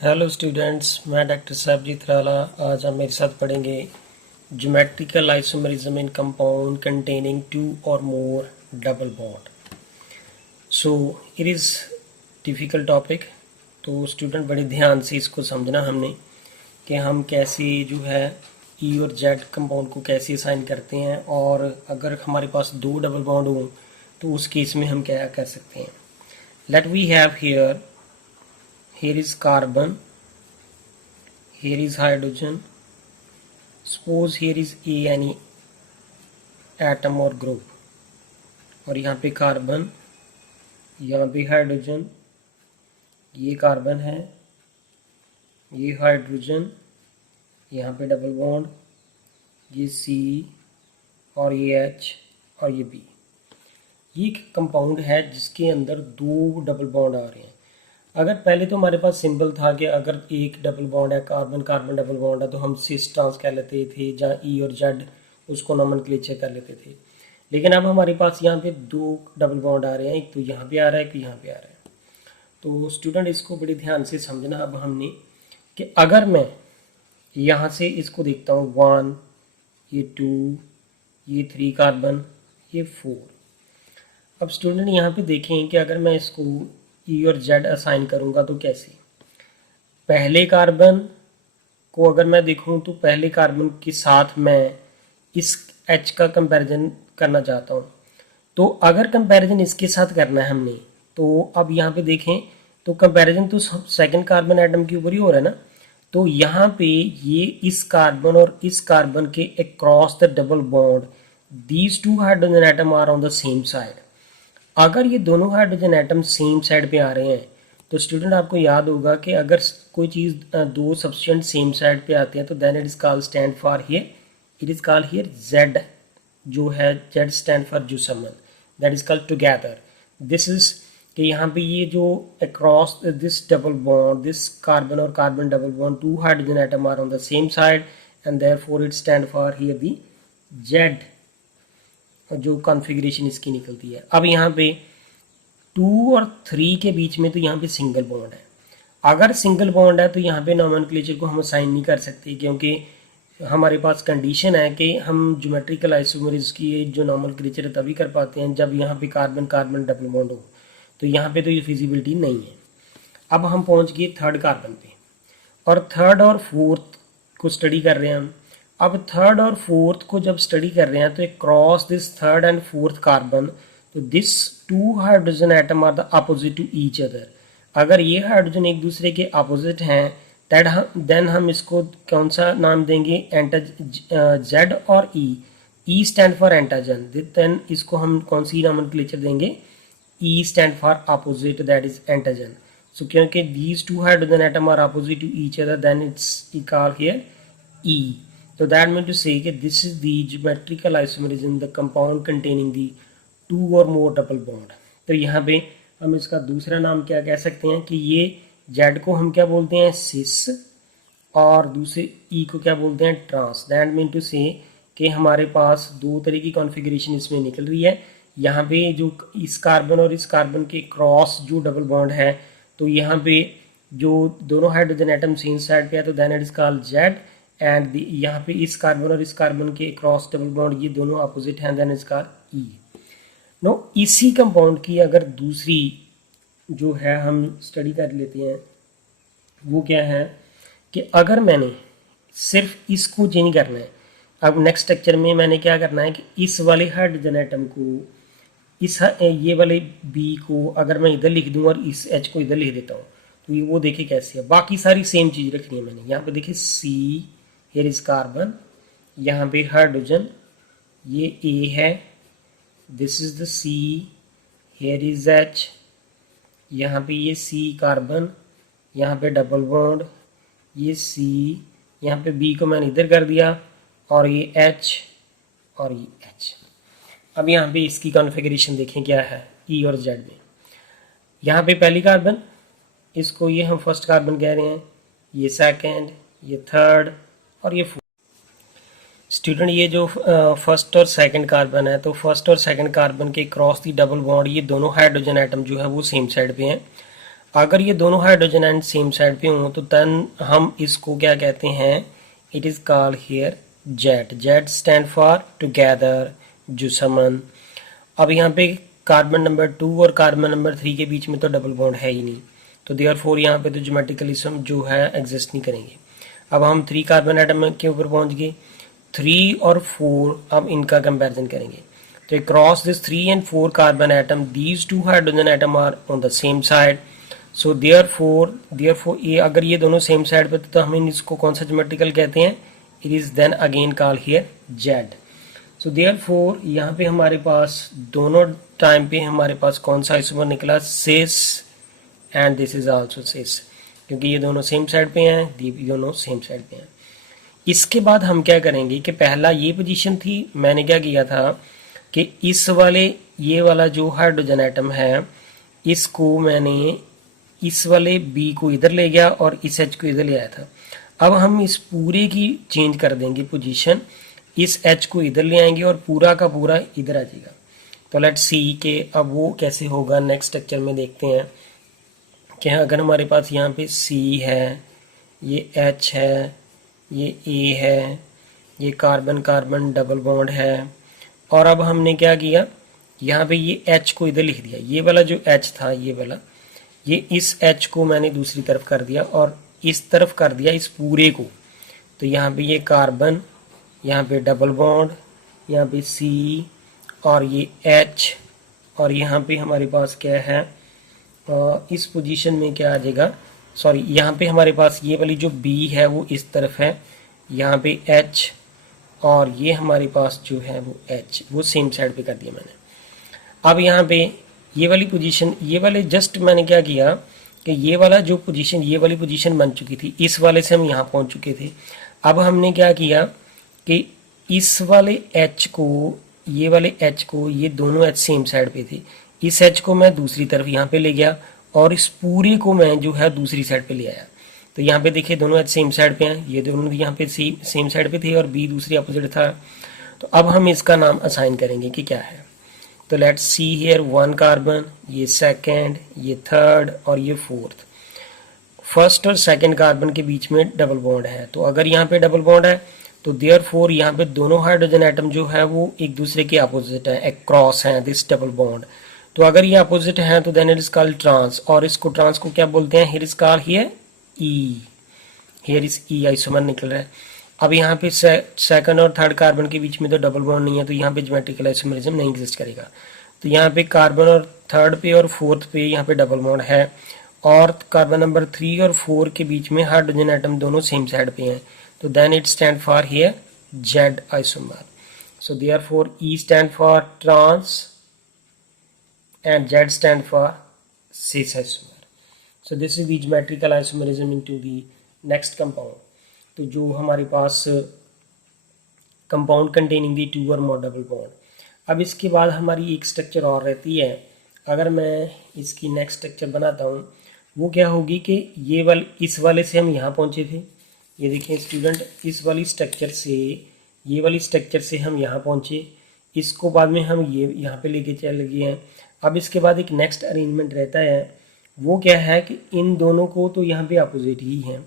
Hello students, मैं doctor साहबजीत राला। आज आप मेरे साथ पढ़ेंगे geometrical isomerism in compound containing two और more double bond. So it is difficult topic, तो स्टूडेंट बड़े ध्यान से इसको समझना हमने कि हम कैसे जो है ई और जेड कंपाउंड को कैसे असाइन करते हैं, और अगर हमारे पास दो डबल बॉन्ड हों तो उस केस में हम क्या कर सकते हैं। Let we have here is carbon, here is hydrogen. Suppose here is any atom or group, और यहाँ पे कार्बन, यहाँ पे हाइड्रोजन, ये कार्बन है, ये हाइड्रोजन, यहाँ पे डबल बॉन्ड, ये C और ये H और ये B। ये एक कंपाउंड है जिसके अंदर दो डबल बॉन्ड आ रहे हैं। अगर पहले तो हमारे पास सिंबल था कि अगर एक डबल बॉन्ड है, कार्बन कार्बन डबल बॉन्ड है, तो हम सिस ट्रांस कह लेते थे, जहाँ ई और जेड उसको नोमेनक्लेचर कर लेते थे। लेकिन अब हमारे पास यहाँ पे दो डबल बॉन्ड आ रहे हैं, एक तो यहाँ पे आ रहा है, एक यहाँ पे आ रहा है। तो स्टूडेंट इसको बड़े ध्यान से समझना अब हमने कि अगर मैं यहाँ से इसको देखता हूँ 1, ये 2, ये 3 कार्बन, ये 4। अब स्टूडेंट यहाँ पे देखें कि अगर मैं इसको ई और जेड असाइन करूँगा तो कैसे। पहले कार्बन को अगर मैं देखूँ तो पहले कार्बन के साथ मैं इस H का कंपैरिजन करना चाहता हूँ। तो अगर कंपैरिजन इसके साथ करना है हमने, तो अब यहाँ पे देखें तो कंपैरिजन तो सेकंड कार्बन एटम के ऊपर ही हो रहा है ना। तो यहाँ पे ये इस कार्बन और इस कार्बन के across the double bond these two hydrogen atom are on the same side. अगर ये दोनों हाइड्रोजन एटम सेम साइड पे आ रहे हैं तो स्टूडेंट आपको याद होगा कि अगर कोई चीज़ दो सब्सटेंट सेम साइड पे आते हैं तो then it is called stand for here, it is called here Z, जो है Z stand for zusammen, that is called together. This is कि यहाँ पे ये जो across this double bond, this carbon और carbon double bond, two hydrogen atom are on the same side and therefore it stand for here the Z, जो configuration इसकी निकलती है। अब यहाँ पे 2 और 3 के बीच में तो यहाँ पे सिंगल बॉन्ड है। अगर सिंगल बॉन्ड है तो यहाँ पे नोमेनक्लेचर को हम असाइन नहीं कर सकते, क्योंकि हमारे पास कंडीशन है कि हम ज्योमेट्रिकल आइसोमेरिज्म की जो नोमेनक्लेचर तभी कर पाते हैं जब यहाँ पे कार्बन कार्बन डबल बॉन्ड हो। तो यहाँ पे तो ये फिजिबिलिटी नहीं है। अब हम पहुँच गए थर्ड कार्बन पे, और थर्ड और फोर्थ को स्टडी कर रहे हैं हम। अब थर्ड और फोर्थ को जब स्टडी कर रहे हैं तो cross this third and fourth carbon, तो this two hydrogen atom are the opposite to each other. अगर ये हाइड्रोजन एक दूसरे के अपोजिट हैं देन हम इसको कौन सा नाम देंगे, जेड और E stand for entgegen, then इसको हम कौन सी नोमेनक्लेचर देंगे, E stand for opposite, that is entgegen. So क्योंकि these two hydrogen atom are opposite to each other, then it's called here E. So that means to say that this is the geometrical isomerism, the compound containing the two or more double bond. तो यहाँ पे हम इसका दूसरा नाम क्या कह सकते हैं कि ये Z को हम क्या बोलते हैं, सिस, और दूसरे E को क्या बोलते हैं, ट्रांस। दैट मीन टू से कि हमारे पास दो तरह की कॉन्फ़िगरेशन इसमें निकल रही है। यहाँ पे जो इस कार्बन और इस कार्बन के क्रॉस जो डबल बॉन्ड है, तो यहाँ पे जो दोनों हाइड्रोजन एटम सेम साइड पे है तो then it is called Z, and यहाँ पे इस कार्बन और इस कार्बन के क्रॉस डबल बॉन्ड ये दोनों अपोजिट हैं, then is called E. No इसी कंपाउंड की अगर दूसरी जो है हम स्टडी कर लेते हैं, वो क्या है कि अगर मैंने सिर्फ इसको चेंज करना है, अब नेक्स्ट स्ट्रक्चर में मैंने क्या करना है कि इस वाले हाइड्रोजन एटम को, इस ये वाले बी को अगर मैं इधर लिख दूँ और इस एच को इधर लिख देता हूँ तो ये वो देखे कैसे है। बाकी सारी सेम चीज़ रखनी है मैंने। यहाँ पे देखिए सी, हियर इज कार्बन, यहाँ पे हाइड्रोजन, ये ए है, this is the C, here is H, यहाँ पे ये सी कार्बन, यहाँ पे डबल बॉन्ड, ये सी, यहाँ पे बी को मैंने इधर कर दिया, और ये एच और ये एच। अब यहाँ पे इसकी कॉन्फ़िगरेशन देखें क्या है ई और जेड में। यहाँ पे पहली कार्बन, इसको ये हम फर्स्ट कार्बन कह रहे हैं, ये सेकंड, ये थर्ड और ये फोर्थ। स्टूडेंट ये जो फर्स्ट और सेकंड कार्बन है, तो फर्स्ट और सेकंड कार्बन के क्रॉस दी डबल बॉन्ड, ये दोनों हाइड्रोजन एटम जो है वो सेम साइड पे हैं। अगर ये दोनों हाइड्रोजन एंड सेम साइड पे हों तो देन हम इसको क्या कहते हैं, it is called here Z. Z stand for together, zusammen. अब यहाँ पे कार्बन नंबर 2 और कार्बन नंबर 3 के बीच में तो डबल बॉन्ड है ही नहीं, तो देयरफॉर यहाँ पे तो ज्योमेट्रिकलिज्म जो है एग्जिस्ट नहीं करेंगे। अब हम 3 कार्बन एटम के ऊपर पहुंच गए, 3 और 4, अब इनका कंपैरिजन करेंगे। तो across this 3 and 4 carbon atom, these two hydrogen atom are on the same side. So therefore ये अगर ये दोनों सेम साइड पे तो हम इसको कौन सा ज्योमेट्रिकल कहते हैं, it is then again called here Z. So therefore यहाँ पे हमारे पास दोनों टाइम पे हमारे पास कौन सा आइसोमर निकला, cis, and this is also cis, क्योंकि ये दोनों सेम साइड पे हैं, ये दोनों सेम साइड पे हैं। इसके बाद हम क्या करेंगे कि पहला ये पोजीशन थी, मैंने क्या किया था कि इस वाले ये वाला जो हाइड्रोजन एटम है इसको मैंने इस वाले बी को इधर ले गया और इस एच को इधर ले आया था। अब हम इस पूरे की चेंज कर देंगे पोजीशन, इस एच को इधर ले आएंगे और पूरा का पूरा इधर आ जाएगा। तो लेट्स सी के अब वो कैसे होगा, नेक्स्ट स्ट्रक्चर में देखते हैं कि अगर हमारे पास यहाँ पे सी है, ये एच है, ये ए है, ये कार्बन कार्बन डबल बॉन्ड है, और अब हमने क्या किया, यहाँ पे ये H को इधर लिख दिया, ये वाला जो H था ये वाला, ये इस H को मैंने दूसरी तरफ कर दिया और इस तरफ कर दिया इस पूरे को। तो यहाँ पे ये कार्बन, यहाँ पे डबल बॉन्ड, यहाँ पे C और ये H, और यहाँ पे हमारे पास क्या है, इस पोजीशन में क्या आ जाएगा, सॉरी यहाँ पे हमारे पास ये वाली जो B है वो इस तरफ है, यहाँ पे H, और ये हमारे पास जो है वो H, वो सेम साइड पे कर दिया मैंने। अब यहाँ पे ये वाली पोजीशन, ये वाले जस्ट मैंने क्या किया कि ये वाला जो पोजीशन, ये वाली पोजीशन बन चुकी थी, इस वाले से हम यहाँ पहुँच चुके थे। अब हमने क्या किया कि इस वाले H को, ये वाले H को, ये दोनों H सेम साइड पे थे, इस H को मैं दूसरी तरफ यहाँ पे ले गया और इस पूरे को मैं जो है दूसरी साइड पे ले आया। तो यहाँ पे देखिए दोनों H सेम साइड पे हैं, ये दोनों यहाँ पे सेम साइड पे थे और B दूसरी अपोजिट था। तो अब हम इसका नाम असाइन करेंगे कि क्या है। तो लेट्स सी हियर 1 कार्बन, ये सेकंड, ये थर्ड और ये फोर्थ। फर्स्ट और सेकंड कार्बन के बीच में डबल बॉन्ड है, तो अगर यहाँ पे डबल बॉन्ड है तो देयरफॉर यहाँ पे दोनों हाइड्रोजन एटम जो है वो एक दूसरे के अपोजिट है, एक क्रॉस है दिस डबल बॉन्ड। तो अगर ये अपोजिट है तो then it is called trans, और इसको ट्रांस को क्या बोलते हैं, here is called here E, here is E isomer निकल रहा है। अब यहाँ पे सेकंड और थर्ड कार्बन के बीच में तो डबल बॉन्ड नहीं है, तो यहाँ पे ज्योमेट्रिकल आइसोमरिज्म नहीं एग्जिस्ट करेगा। तो यहाँ पे कार्बन और थर्ड पे और फोर्थ पे यहाँ पे डबल बॉन्ड है, और कार्बन नंबर 3 और 4 के बीच में हाइड्रोजन एटम दोनों सेम साइड पे हैं, तो then it stand for here Z isomer. So therefore E stand for trans and Z stand for cis isomer. So this is the geometrical isomerism into the next compound. तो जो हमारे पास compound containing the 2 or more double bond। अब इसके बाद हमारी एक structure और रहती है, अगर मैं इसकी नेक्स्ट स्ट्रक्चर बनाता हूँ वो क्या होगी कि ये वाले, इस वाले से हम यहाँ पहुँचे थे, ये देखें स्टूडेंट, इस वाली स्ट्रक्चर से, ये वाली स्ट्रक्चर से हम यहाँ पहुँचे, इसको बाद में हम ये यहाँ पे लेके चल गए हैं। अब इसके बाद एक नेक्स्ट अरेंजमेंट रहता है, वो क्या है कि इन दोनों को तो यहाँ पे अपोजिट ही हैं।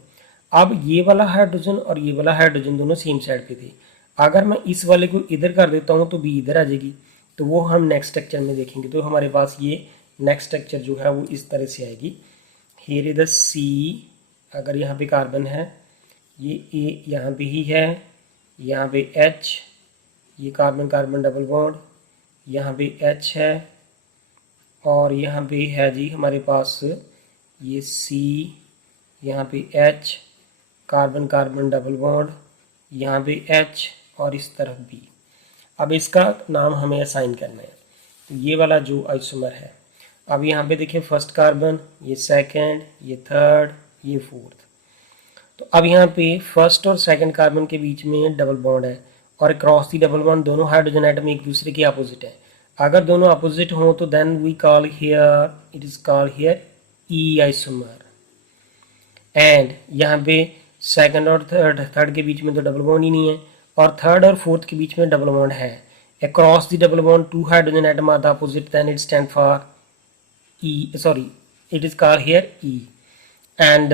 अब ये वाला हाइड्रोजन और ये वाला हाइड्रोजन दोनों सेम साइड पे थे, अगर मैं इस वाले को इधर कर देता हूँ तो बी इधर आ जाएगी, तो वो हम नेक्स्ट स्ट्रक्चर में देखेंगे। तो हमारे पास ये नेक्स्ट स्ट्रक्चर जो है वो इस तरह से आएगी, हियर इज द सी, अगर यहाँ पे कार्बन है, ये ए यहाँ पे ही है, यहाँ पे एच, ये कार्बन कार्बन डबल बॉन्ड, यहाँ पे एच है, और यहाँ पे है जी हमारे पास ये सी, यहाँ पे H, carbon carbon double bond, यहाँ पे एच, और इस तरफ बी। अब इसका नाम हमें असाइन करना है। तो ये वाला जो आइसोमर है, अब यहाँ पे देखिए फर्स्ट कार्बन, ये सेकंड, ये थर्ड, ये फोर्थ। तो अब यहाँ पे फर्स्ट और सेकंड कार्बन के बीच में डबल बॉन्ड है, और क्रॉस दी डबल बॉन्ड दोनों हाइड्रोजन एटम एक दूसरे के अपोजिट है। अगर दोनों अपोजिट हो तो then we call here, it is called here E isomer. And यहाँ पे सेकंड और थर्ड के बीच में तो डबल बॉन्ड ही नहीं है, और थर्ड और फोर्थ के बीच में डबल बॉन्ड है। Across the double bond 2 hydrogen atom are the opposite, then it stand for E, sorry it is called here E, and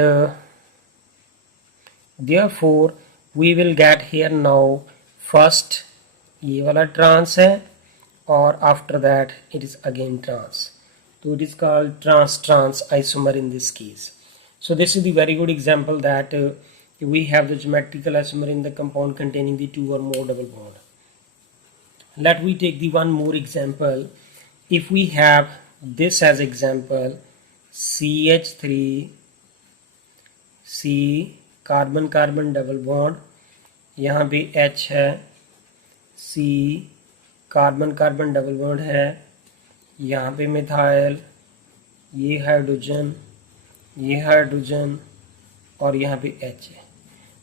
therefore we will get here now first ये वाला trans है और after that it is again trans, so it is called trans isomer in this case. So this is the very good example that we have the geometrical isomer in the compound containing the two or more double bond. Let we take the one more example. If we have this as example, CH3 C carbon carbon double bond, यहाँ पे H है, C carbon carbon double bond है, यहाँ पे methyl, ये hydrogen और यहाँ पे H है.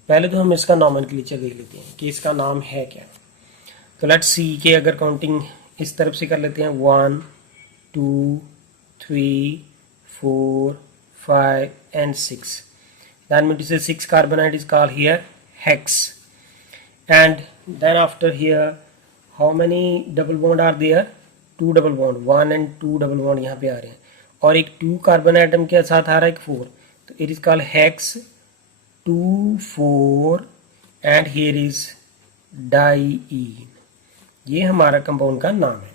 पहले तो हम इसका नॉमेनक्लेचर देख लेते हैं कि इसका नाम है क्या. तो लेट्स सी के अगर काउंटिंग इस तरफ से कर लेते हैं 1 2 3 4 5 and 6. Then it is a 6 carbonate is called here hex. And then after here how many double bond are there? 2 double bond, 1 and 2 double bond यहाँ पे आ रहे हैं और एक 2 कार्बन एटम के साथ आ रहा है एक 4. तो it is called hex 2 4 and here is diene. ये हमारा कंपाउंड का नाम है.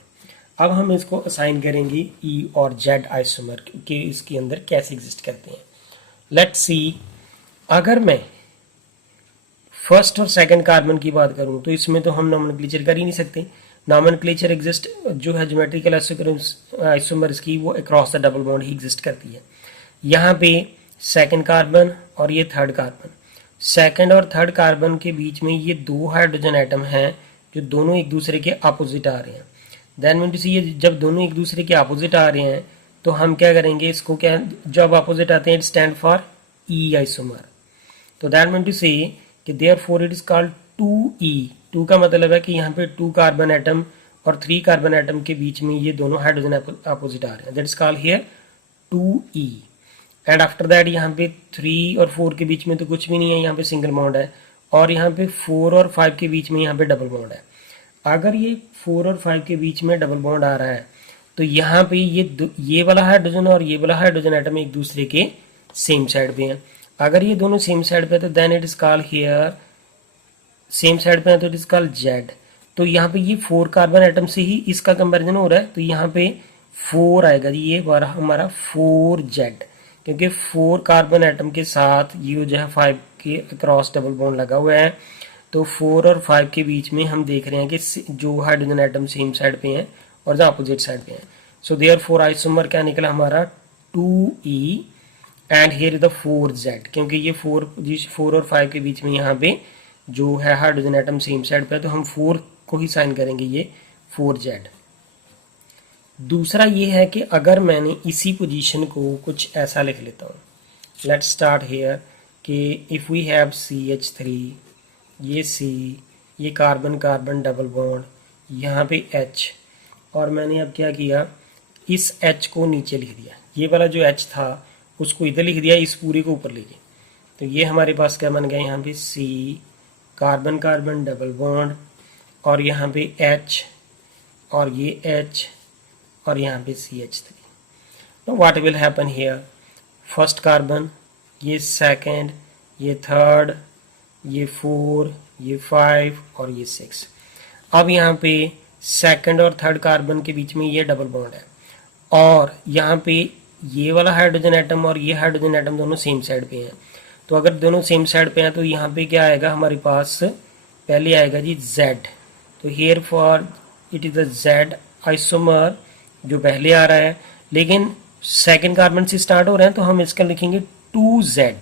अब हम इसको असाइन करेंगे E और Z आइसोमर के इसके अंदर कैसे एग्जिस्ट करते हैं. लेट्स सी, अगर मैं फर्स्ट और सेकंड कार्बन की बात करूं तो इसमें तो हम नॉमेनक्लेचर कर ही नहीं सकते. नॉमेनक्लेचर एग्जिस्ट जो है ज्योमेट्रिकल आइसोमर्स की वो across the double bond he exist करती है. यहाँ पे सेकंड कार्बन और ये थर्ड कार्बन, सेकंड और थर्ड कार्बन के बीच में ये दो हाइड्रोजन एटम हैं जो दोनों एक दूसरे के अपोजिट आ रहे हैं. देन मीन टू सी, ये जब दोनों एक दूसरे के अपोजिट आ रहे हैं तो हम क्या करेंगे, इसको क्या जब अपोजिट आते हैं it stand for E isomer. तो दैट मीन टू से कि therefore it is called 2E. 2 का मतलब है कि यहाँ पे 2 कार्बन एटम और 3 कार्बन एटम के बीच में ये दोनों हाइड्रोजन अपोजिट आ रहे हैं. That is called here 2E. And after that यहाँ पे 3 और 4 के बीच में तो कुछ भी नहीं है, यहाँ पे सिंगल बॉन्ड है और यहाँ पे 4 और 5 के बीच में यहाँ पे डबल बॉन्ड है. अगर ये 4 और 5 के बीच में डबल बॉन्ड आ रहा है तो यहाँ पे ये वाला हाइड्रोजन और ये वाला हाइड्रोजन एटम एक दूसरे के सेम साइड पे हैं. अगर ये दोनों सेम साइड पे है तो then it is called here, same side पे है तो इट इज कॉल्ड जेड. तो यहाँ पे ये 4 कार्बन एटम से ही इसका कंपैरिजन हो रहा है तो यहाँ पे 4 आएगा जी, ये हमारा 4Z, क्योंकि 4 कार्बन एटम के साथ ये जो है 5 के अक्रॉस डबल बॉन्ड लगा हुआ है. तो 4 और 5 के बीच में हम देख रहे हैं कि जो हाइड्रोजन एटम सेम साइड पे हैं और जो अपोजिट साइड पे हैं. सो देयरफॉर आइसोमर क्या निकला हमारा 2E and here is the 4Z, क्योंकि ये 4 और 5 के बीच में यहाँ पे जो है हाइड्रोजन एटम सेम साइड पे है तो हम 4 को ही साइन करेंगे, ये 4Z. दूसरा ये है कि अगर मैंने इसी पोजीशन को कुछ ऐसा लिख लेता हूँ, लेट्स स्टार्ट हियर कि इफ़ वी हैव CH3, ये C, ये कार्बन कार्बन डबल बॉन्ड, यहाँ पे H, और मैंने अब क्या किया, इस H को नीचे लिख दिया, ये वाला जो H था उसको इधर लिख दिया, इस पूरे को ऊपर ले गए. तो ये हमारे पास क्या बन गया, यहाँ पे C carbon carbon double bond और यहाँ पे H और ये H और यहाँ पे CH3. Now what will happen here? First carbon, ये सेकंड, ये थर्ड, ये 4, ये 5 और ये 6. अब यहाँ पे सेकंड और थर्ड कार्बन के बीच में ये डबल बॉन्ड है और यहाँ पे ये वाला हाइड्रोजन एटम और ये हाइड्रोजन एटम दोनों सेम साइड पे हैं. तो अगर दोनों सेम साइड पे हैं तो यहाँ पे क्या आएगा हमारे पास, पहले आएगा जी Z. तो here for it is the Z isomer जो पहले आ रहा है, लेकिन सेकंड कार्बन से स्टार्ट हो रहे हैं तो हम इसका लिखेंगे 2Z.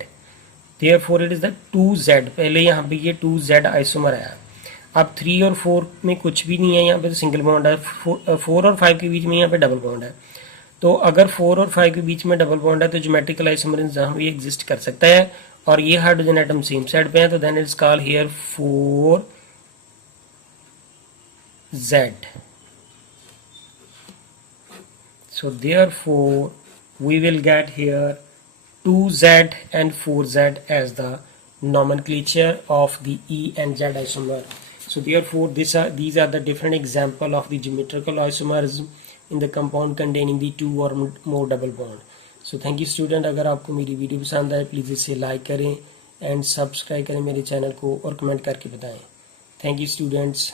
Therefore it is the 2Z. पहले यहाँ पे ये 2Z आइसोमर आया. अब 3 और 4 में कुछ भी नहीं है, यहाँ पे तो सिंगल बॉन्ड है. 4 और 5 के बीच में यहाँ पे डबल बॉन्ड है. तो अगर 4 और 5 के बीच में डबल बॉन्ड है तो ज्योमेट्रिकल आइसोमर जहाँ भी एग्जिस्ट कर सकता है और ये हाइड्रोजन एटम सेम साइड पे है तो then it's called here 4Z. So therefore we will get here 2Z and 4Z as the nomenclature of the E and Z isomer. So therefore these are the different example of the geometrical isomers in the compound containing the 2 or more double bond. So thank you student. अगर आपको मेरी video पसंद आए please इसे like करें and subscribe करें मेरे channel को और कमेंट करके बताएं। Thank you students.